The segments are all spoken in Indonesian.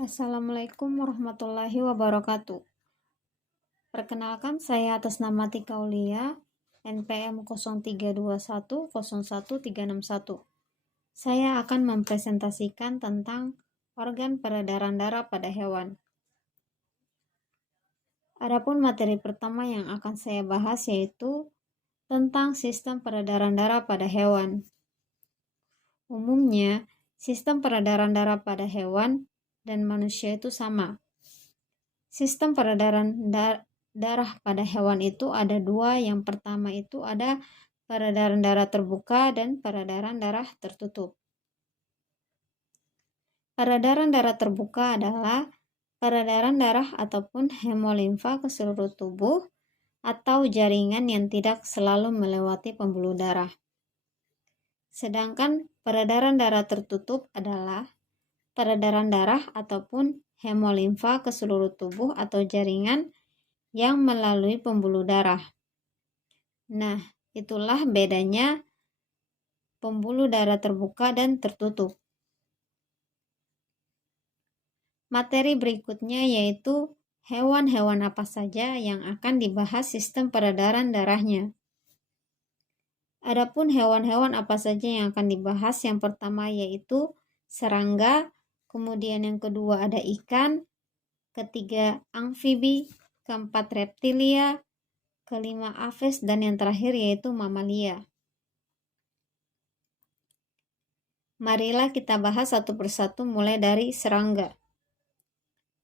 Assalamualaikum warahmatullahi wabarakatuh. Perkenalkan, saya atas nama Tika Aulia, NPM 0321011361. Saya akan mempresentasikan tentang organ peredaran darah pada hewan. Adapun materi pertama yang akan saya bahas yaitu tentang sistem peredaran darah pada hewan. Umumnya, sistem peredaran darah pada hewan dan manusia itu sama. Sistem peredaran darah pada hewan itu ada dua. Yang pertama itu ada peredaran darah terbuka dan peredaran darah tertutup. Peredaran darah terbuka adalah peredaran darah ataupun hemolimfa ke seluruh tubuh atau jaringan yang tidak selalu melewati pembuluh darah. Sedangkan peredaran darah tertutup adalah peredaran darah ataupun hemolimfa ke seluruh tubuh atau jaringan yang melalui pembuluh darah. Nah, itulah bedanya pembuluh darah terbuka dan tertutup. Materi berikutnya yaitu hewan-hewan apa saja yang akan dibahas sistem peredaran darahnya. Adapun hewan-hewan apa saja yang akan dibahas, yang pertama yaitu serangga, kemudian yang kedua ada ikan, ketiga amfibi, keempat reptilia, kelima aves, dan yang terakhir yaitu mamalia. Marilah kita bahas satu persatu mulai dari serangga.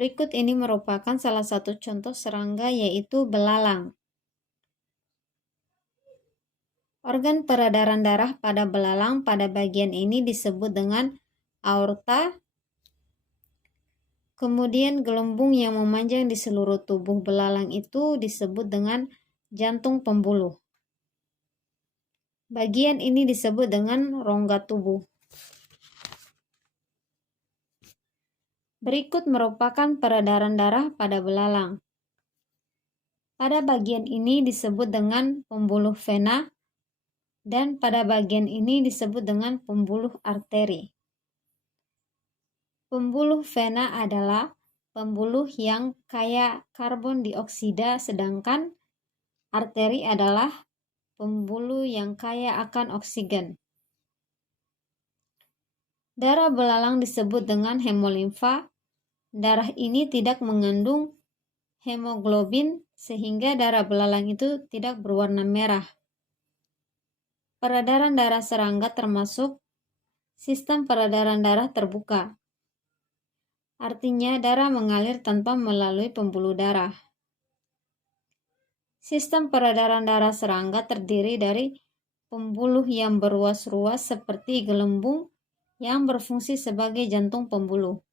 Berikut ini merupakan salah satu contoh serangga yaitu belalang. Organ peredaran darah pada belalang pada bagian ini disebut dengan aorta. Kemudian gelembung yang memanjang di seluruh tubuh belalang itu disebut dengan jantung pembuluh. Bagian ini disebut dengan rongga tubuh. Berikut merupakan peredaran darah pada belalang. Pada bagian ini disebut dengan pembuluh vena dan pada bagian ini disebut dengan pembuluh arteri. Pembuluh vena adalah pembuluh yang kaya karbon dioksida, sedangkan arteri adalah pembuluh yang kaya akan oksigen. Darah belalang disebut dengan hemolimfa. Darah ini tidak mengandung hemoglobin sehingga darah belalang itu tidak berwarna merah. Peredaran darah serangga termasuk sistem peredaran darah terbuka. Artinya darah mengalir tanpa melalui pembuluh darah. Sistem peredaran darah serangga terdiri dari pembuluh yang berruas-ruas seperti gelembung yang berfungsi sebagai jantung pembuluh.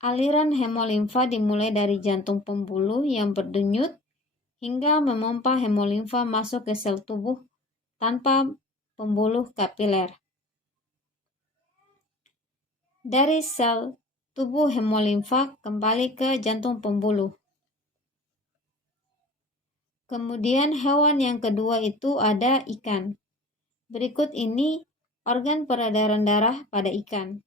Aliran hemolimfa dimulai dari jantung pembuluh yang berdenyut hingga memompa hemolimfa masuk ke sel tubuh tanpa pembuluh kapiler. Dari sel tubuh hemolimfa kembali ke jantung pembuluh. Kemudian hewan yang kedua itu ada ikan. Berikut ini organ peredaran darah pada ikan.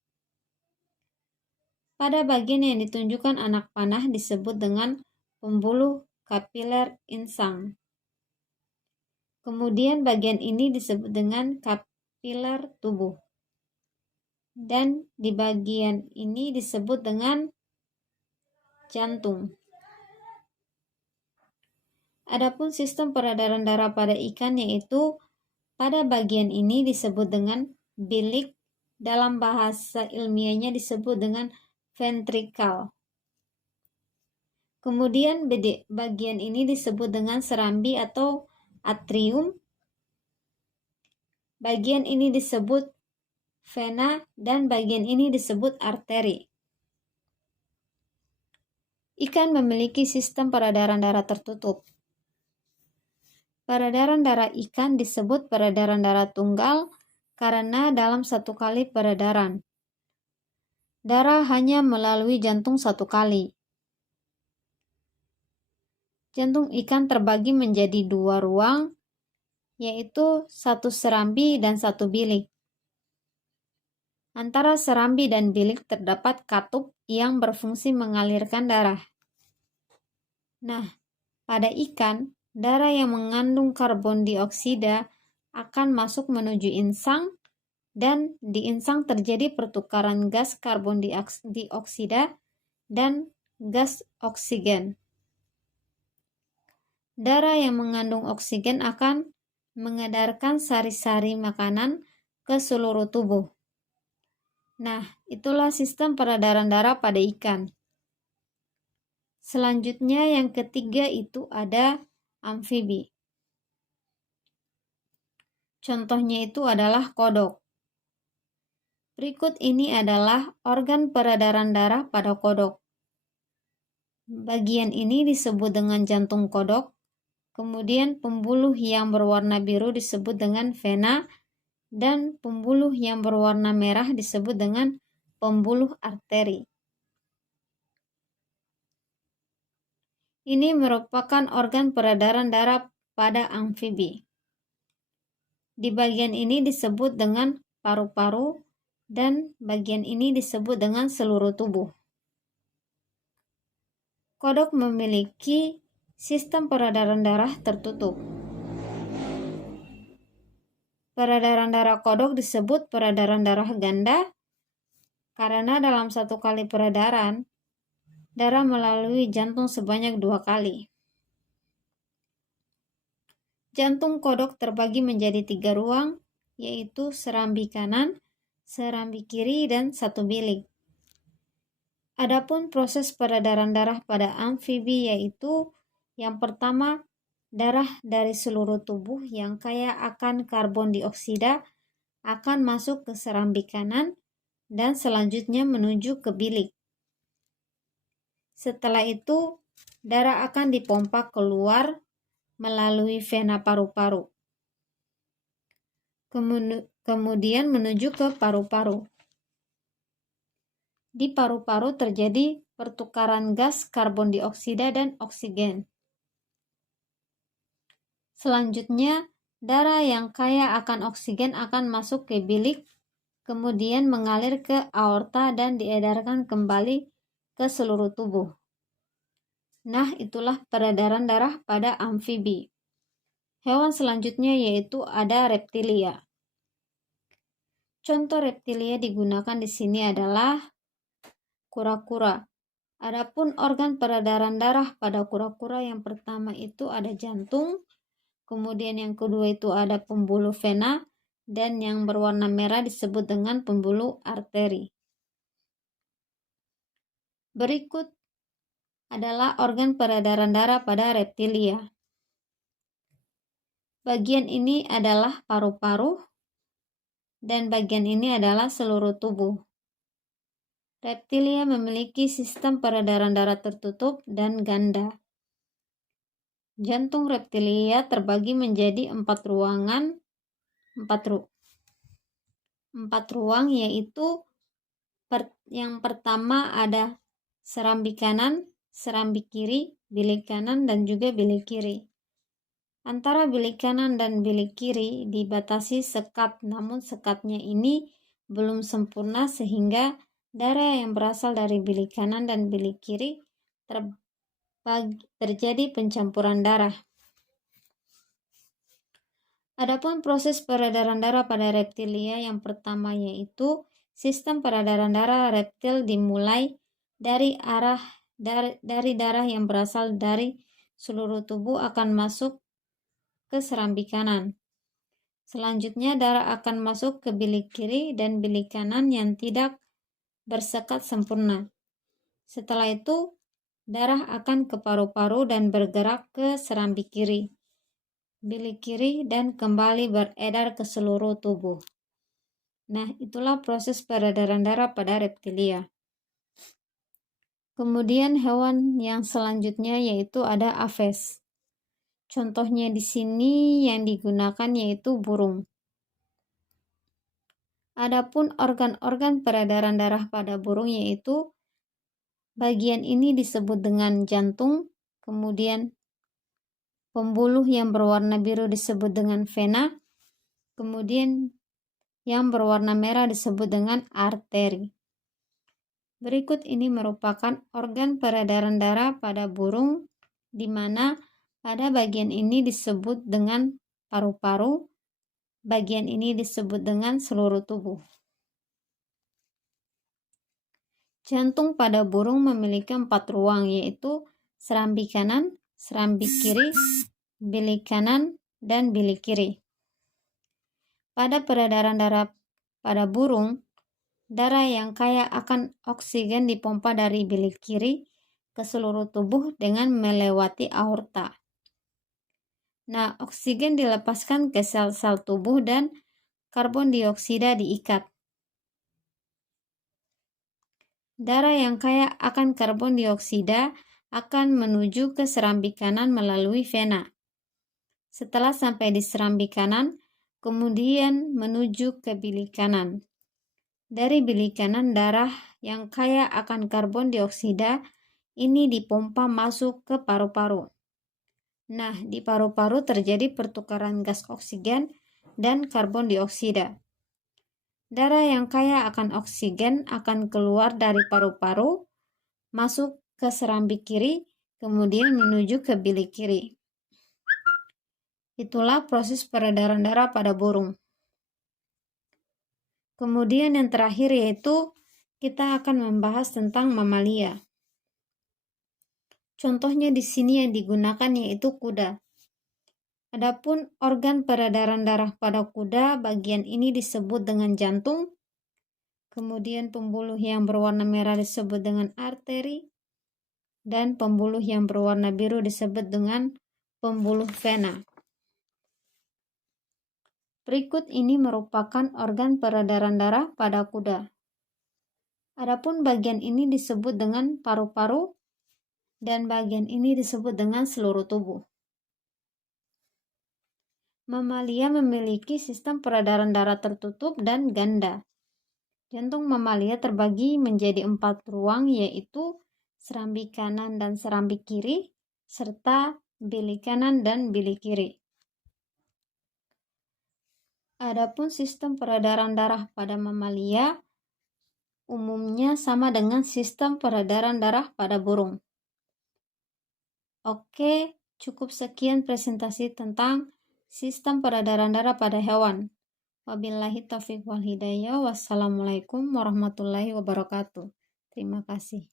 Pada bagian yang ditunjukkan anak panah disebut dengan pembuluh kapiler insang. Kemudian bagian ini disebut dengan kapiler tubuh. Dan di bagian ini disebut dengan jantung. Adapun sistem peredaran darah pada ikan yaitu pada bagian ini disebut dengan bilik, dalam bahasa ilmiahnya disebut dengan ventrikel. Kemudian bagian ini disebut dengan serambi atau atrium. Bagian ini disebut vena dan bagian ini disebut arteri. Ikan memiliki sistem peredaran darah tertutup. Peredaran darah ikan disebut peredaran darah tunggal karena dalam satu kali peredaran, darah hanya melalui jantung satu kali. Jantung ikan terbagi menjadi dua ruang, yaitu satu serambi dan satu bilik. Antara serambi dan bilik terdapat katup yang berfungsi mengalirkan darah. Nah, pada ikan, darah yang mengandung karbon dioksida akan masuk menuju insang, dan di insang terjadi pertukaran gas karbon dioksida dan gas oksigen. Darah yang mengandung oksigen akan mengedarkan sari-sari makanan ke seluruh tubuh. Nah, itulah sistem peredaran darah pada ikan. Selanjutnya yang ketiga itu ada amfibi. Contohnya itu adalah kodok. Berikut ini adalah organ peredaran darah pada kodok. Bagian ini disebut dengan jantung kodok. Kemudian pembuluh yang berwarna biru disebut dengan vena, dan pembuluh yang berwarna merah disebut dengan pembuluh arteri. Ini merupakan organ peredaran darah pada amfibi. Di bagian ini disebut dengan paru-paru, dan bagian ini disebut dengan seluruh tubuh. Kodok memiliki sistem peredaran darah tertutup. Peredaran darah kodok disebut peredaran darah ganda karena dalam satu kali peredaran, darah melalui jantung sebanyak 2 kali. Jantung kodok terbagi menjadi 3 ruang, yaitu serambi kanan, serambi kiri, dan 1 bilik. Adapun proses peredaran darah pada amfibi yaitu yang pertama, darah dari seluruh tubuh yang kaya akan karbon dioksida akan masuk ke serambi kanan dan selanjutnya menuju ke bilik. Setelah itu, darah akan dipompa keluar melalui vena paru-paru. Kemudian menuju ke paru-paru. Di paru-paru terjadi pertukaran gas karbon dioksida dan oksigen. Selanjutnya, darah yang kaya akan oksigen akan masuk ke bilik, kemudian mengalir ke aorta dan diedarkan kembali ke seluruh tubuh. Nah, itulah peredaran darah pada amfibi. Hewan selanjutnya yaitu ada reptilia. Contoh reptilia digunakan di sini adalah kura-kura. Adapun organ peredaran darah pada kura-kura yang pertama itu ada jantung, kemudian yang kedua itu ada pembuluh vena, dan yang berwarna merah disebut dengan pembuluh arteri. Berikut adalah organ peredaran darah pada reptilia. Bagian ini adalah paru-paru, dan bagian ini adalah seluruh tubuh. Reptilia memiliki sistem peredaran darah tertutup dan ganda. Jantung reptilia terbagi menjadi 4 ruang, yaitu yang pertama ada serambi kanan, serambi kiri, bilik kanan, dan juga bilik kiri. Antara bilik kanan dan bilik kiri dibatasi sekat, namun sekatnya ini belum sempurna sehingga darah yang berasal dari bilik kanan dan bilik kiri terjadi pencampuran darah. Adapun proses peredaran darah pada reptilia yang pertama yaitu sistem peredaran darah reptil dimulai dari darah yang berasal dari seluruh tubuh akan masuk ke serambi kanan. Selanjutnya darah akan masuk ke bilik kiri dan bilik kanan yang tidak bersekat sempurna. Setelah itu, darah akan ke paru-paru dan bergerak ke serambi kiri, bilik kiri, dan kembali beredar ke seluruh tubuh. Nah, itulah proses peredaran darah pada reptilia. Kemudian hewan yang selanjutnya yaitu ada aves. Contohnya di sini yang digunakan yaitu burung. Adapun organ-organ peredaran darah pada burung yaitu bagian ini disebut dengan jantung, kemudian pembuluh yang berwarna biru disebut dengan vena, kemudian yang berwarna merah disebut dengan arteri. Berikut ini merupakan organ peredaran darah pada burung, di mana pada bagian ini disebut dengan paru-paru, bagian ini disebut dengan seluruh tubuh. Jantung pada burung memiliki 4 ruang, yaitu serambi kanan, serambi kiri, bilik kanan, dan bilik kiri. Pada peredaran darah pada burung, darah yang kaya akan oksigen dipompa dari bilik kiri ke seluruh tubuh dengan melewati aorta. Nah, oksigen dilepaskan ke sel-sel tubuh dan karbon dioksida diikat. Darah yang kaya akan karbon dioksida akan menuju ke serambi kanan melalui vena. Setelah sampai di serambi kanan, kemudian menuju ke bilik kanan. Dari bilik kanan, darah yang kaya akan karbon dioksida ini dipompa masuk ke paru-paru. Nah, di paru-paru terjadi pertukaran gas oksigen dan karbon dioksida. Darah yang kaya akan oksigen akan keluar dari paru-paru, masuk ke serambi kiri, kemudian menuju ke bilik kiri. Itulah proses peredaran darah pada burung. Kemudian yang terakhir yaitu kita akan membahas tentang mamalia. Contohnya di sini yang digunakan yaitu kuda. Adapun organ peredaran darah pada kuda, bagian ini disebut dengan jantung. Kemudian pembuluh yang berwarna merah disebut dengan arteri. Dan pembuluh yang berwarna biru disebut dengan pembuluh vena. Berikut ini merupakan organ peredaran darah pada kuda. Adapun bagian ini disebut dengan paru-paru dan bagian ini disebut dengan seluruh tubuh. Mamalia memiliki sistem peredaran darah tertutup dan ganda. Jantung mamalia terbagi menjadi 4 ruang, yaitu serambi kanan dan serambi kiri, serta bilik kanan dan bilik kiri. Adapun sistem peredaran darah pada mamalia umumnya sama dengan sistem peredaran darah pada burung. Oke, cukup sekian presentasi tentang sistem peredaran darah pada hewan. Wabillahi taufiq wal hidayah. Wassalamualaikum warahmatullahi wabarakatuh. Terima kasih.